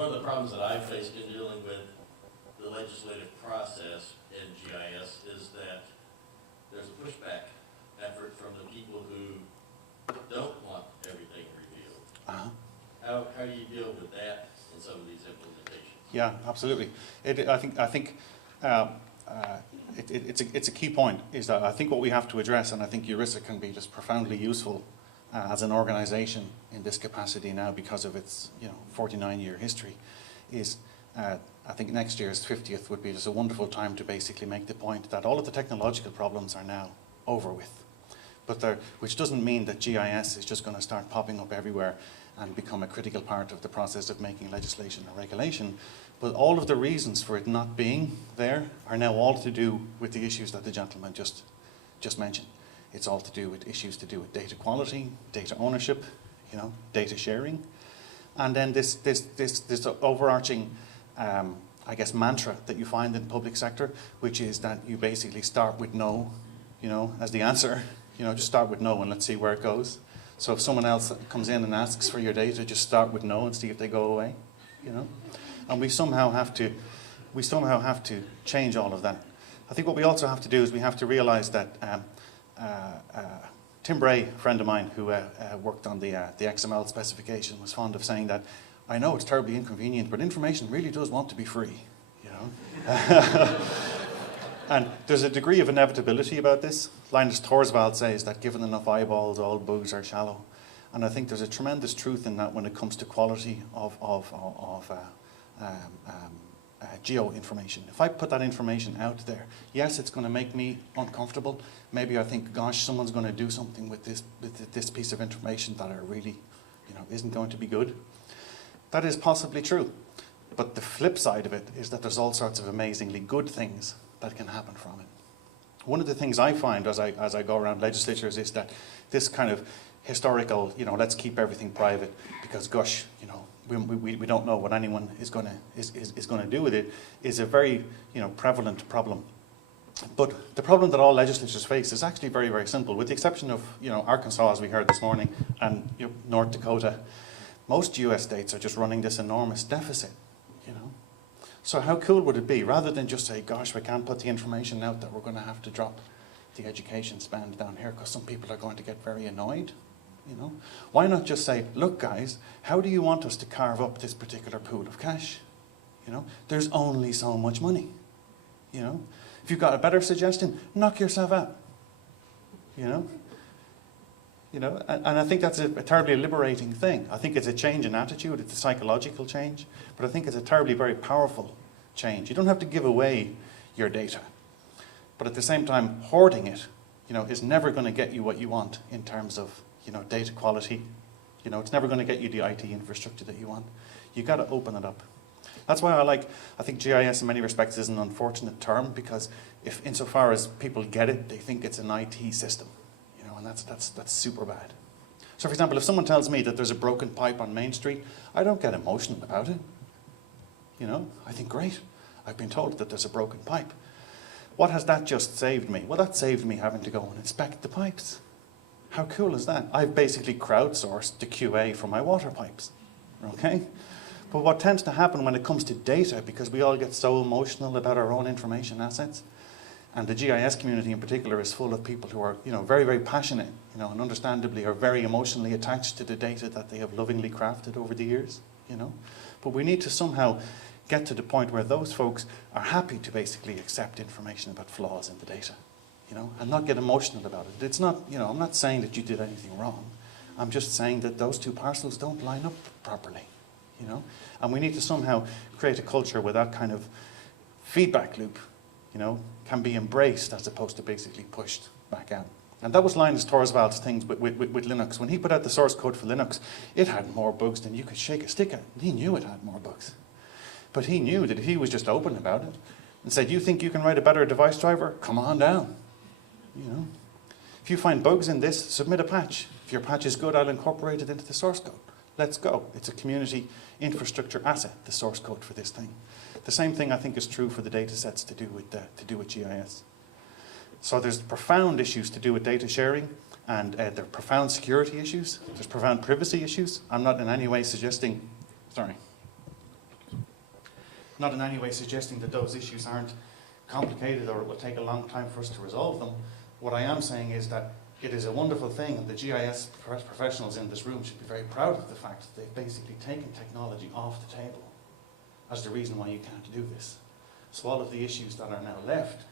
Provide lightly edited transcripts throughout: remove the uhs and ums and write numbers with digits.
one of the problems that I've faced in dealing with the legislative process in GIS is that there's a pushback effort from the people who don't want everything revealed. How do you deal with that in some of these implementations? Yeah, absolutely. I think it's a key point, is that I think what we have to address, and I think URISA can be just profoundly useful as an organization in this capacity now because of its 49-year history, is I think next year's 50th would be just a wonderful time to basically make the point that all of the technological problems are now over with. Which doesn't mean that GIS is just going to start popping up everywhere and become a critical part of the process of making legislation or regulation. But all of the reasons for it not being there are now all to do with the issues that the gentleman just mentioned. It's all to do with issues to do with data quality, data ownership, data sharing, and then this overarching, I guess, mantra that you find in the public sector, which is that you basically start with no, as the answer. Just start with no and let's see where it goes. So if someone else comes in and asks for your data, just start with no and see if they go away. And we somehow have to change all of that. I think what we also have to do is we have to realize that Tim Bray, a friend of mine who worked on the XML specification, was fond of saying that, I know it's terribly inconvenient, but information really does want to be free. And there's a degree of inevitability about this. Linus Torvalds says that given enough eyeballs, all bugs are shallow. And I think there's a tremendous truth in that when it comes to quality of geo information. If I put that information out there, yes, it's going to make me uncomfortable. Maybe I think, gosh, someone's going to do something with this piece of information that I really, isn't going to be good. That is possibly true. But the flip side of it is that there's all sorts of amazingly good things that can happen from it. One of the things I find as I go around legislatures is that this kind of historical, let's keep everything private because, gosh, we don't know what anyone is going to do with it, is a very prevalent problem. But the problem that all legislatures face is actually very, very simple, with the exception of Arkansas, as we heard this morning, and North Dakota. Most US states are just running this enormous deficit. So how cool would it be, rather than just say, gosh, we can't put the information out, that we're going to have to drop the education spend down here because some people are going to get very annoyed? Why not just say, look guys, how do you want us to carve up this particular pool of cash? There's only so much money. If you've got a better suggestion, knock yourself out. And I think that's a terribly liberating thing. I think it's a change in attitude, it's a psychological change, but I think it's a terribly very powerful change. You don't have to give away your data, but at the same time, hoarding it, is never going to get you what you want in terms of, data quality. It's never going to get you the IT infrastructure that you want. You've got to open it up. That's why I think GIS in many respects is an unfortunate term, because if insofar as people get it, they think it's an IT system. And that's super bad. So for example, if someone tells me that there's a broken pipe on Main Street, I don't get emotional about it. I think, great, I've been told that there's a broken pipe. What has that just saved me? Well, that saved me having to go and inspect the pipes. How cool is that? I've basically crowdsourced the QA for my water pipes, okay? But what tends to happen when it comes to data, because we all get so emotional about our own information assets, and the GIS community in particular is full of people who are, very, very passionate, and understandably are very emotionally attached to the data that they have lovingly crafted over the years, But we need to somehow get to the point where those folks are happy to basically accept information about flaws in the data, and not get emotional about it. It's not, I'm not saying that you did anything wrong. I'm just saying that those two parcels don't line up properly, And we need to somehow create a culture where that kind of feedback loop, can be embraced as opposed to basically pushed back out. And that was Linus Torvalds' things with Linux. When he put out the source code for Linux, it had more bugs than you could shake a stick at. He knew it had more bugs. But he knew that if he was just open about it and said, you think you can write a better device driver? Come on down. If you find bugs in this, submit a patch. If your patch is good, I'll incorporate it into the source code. Let's go. It's a community infrastructure asset, the source code for this thing. The same thing I think is true for the data sets to do with GIS. So there's profound issues to do with data sharing, and there are profound security issues. There's profound privacy issues. I'm not in any way suggesting, sorry. Not in any way suggesting that those issues aren't complicated or it will take a long time for us to resolve them. What I am saying is that it is a wonderful thing, and the GIS professionals in this room should be very proud of the fact that they've basically taken technology off the table as the reason why you can't do this. So all of the issues that are now left,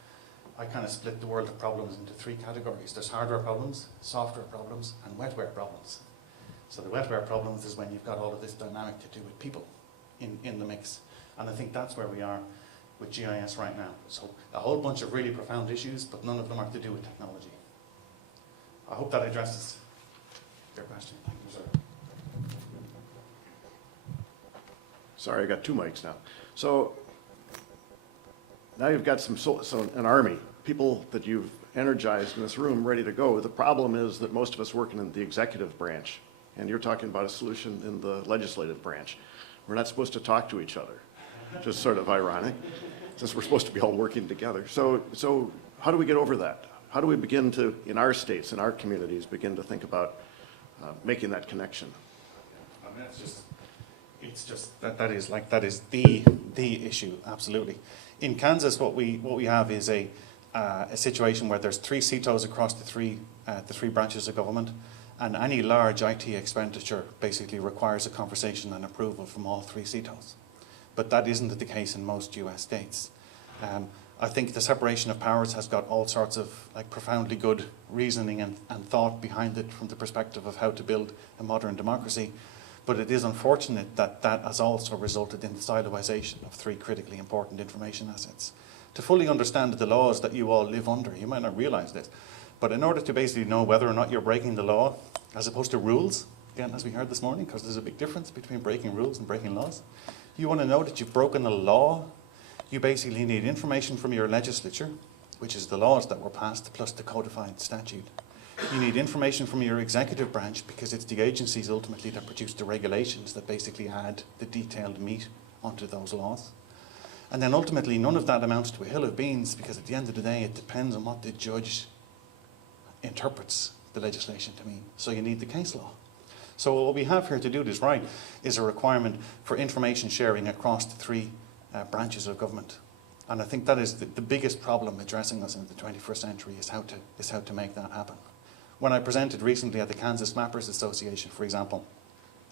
I kind of split the world of problems into three categories. There's hardware problems, software problems, and wetware problems. So the wetware problems is when you've got all of this dynamic to do with people in the mix. And I think that's where we are with GIS right now. So a whole bunch of really profound issues, but none of them are to do with technology. I hope that addresses your question. Thank you, sir. Sorry, I got two mics now. So now you've got an army, people that you've energized in this room ready to go. The problem is that most of us work in the executive branch, and you're talking about a solution in the legislative branch. We're not supposed to talk to each other, just sort of ironic, since we're supposed to be all working together. So how do we get over that? How do we begin to, in our states, in our communities, begin to think about making that connection? I mean, it's just that is the issue, absolutely. In Kansas, what we have is a situation where there's 3 CETOs across the three branches of government, and any large IT expenditure basically requires a conversation and approval from all 3 CETOs. But that isn't the case in most US states. I think the separation of powers has got all sorts of profoundly good reasoning and thought behind it from the perspective of how to build a modern democracy. But it is unfortunate that that has also resulted in the siloization of 3 critically important information assets. To fully understand the laws that you all live under, you might not realize this, but in order to basically know whether or not you're breaking the law, as opposed to rules, again, as we heard this morning, because there's a big difference between breaking rules and breaking laws, you want to know that you've broken the law. You basically need information from your legislature, which is the laws that were passed, plus the codified statute. You need information from your executive branch, because it's the agencies ultimately that produce the regulations that basically add the detailed meat onto those laws. And then ultimately, none of that amounts to a hill of beans, because at the end of the day, it depends on what the judge interprets the legislation to mean. So you need the case law. So what we have here to do this right is a requirement for information sharing across the 3 branches of government. And I think that is the biggest problem addressing us in the 21st century, is how to make that happen. When I presented recently at the Kansas Mappers Association, for example,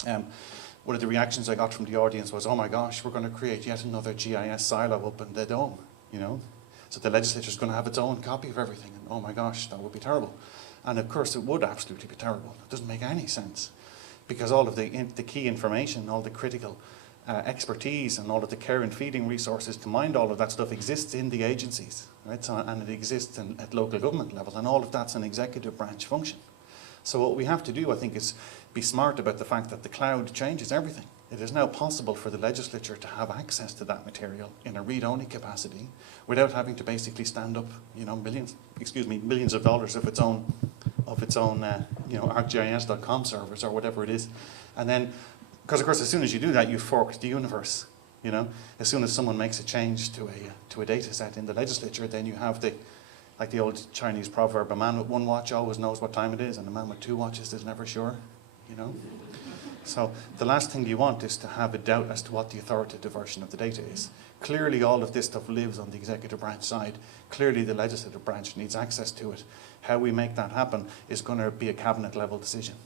one of the reactions I got from the audience was, oh my gosh, we're going to create yet another GIS silo up in the dome, you know? So the legislature's going to have its own copy of everything, and oh my gosh, that would be terrible. And of course it would absolutely be terrible. It doesn't make any sense, because all of the key information, all the critical expertise and all of the care and feeding resources to mind all of that stuff exists in the agencies, right? So, and it exists at local government level, and all of that's an executive branch function. So what we have to do, I think, is be smart about the fact that the cloud changes everything. It is now possible for the legislature to have access to that material in a read-only capacity without having to basically stand up, millions of dollars of its own, ArcGIS.com servers or whatever it is, and then. Because of course, as soon as you do that, you fork the universe. You know, as soon as someone makes a change to a data set in the legislature, then you have the old Chinese proverb: a man with 1 watch always knows what time it is, and a man with 2 watches is never sure. You know, so the last thing you want is to have a doubt as to what the authoritative version of the data is. Clearly, all of this stuff lives on the executive branch side. Clearly, the legislative branch needs access to it. How we make that happen is going to be a cabinet level decision.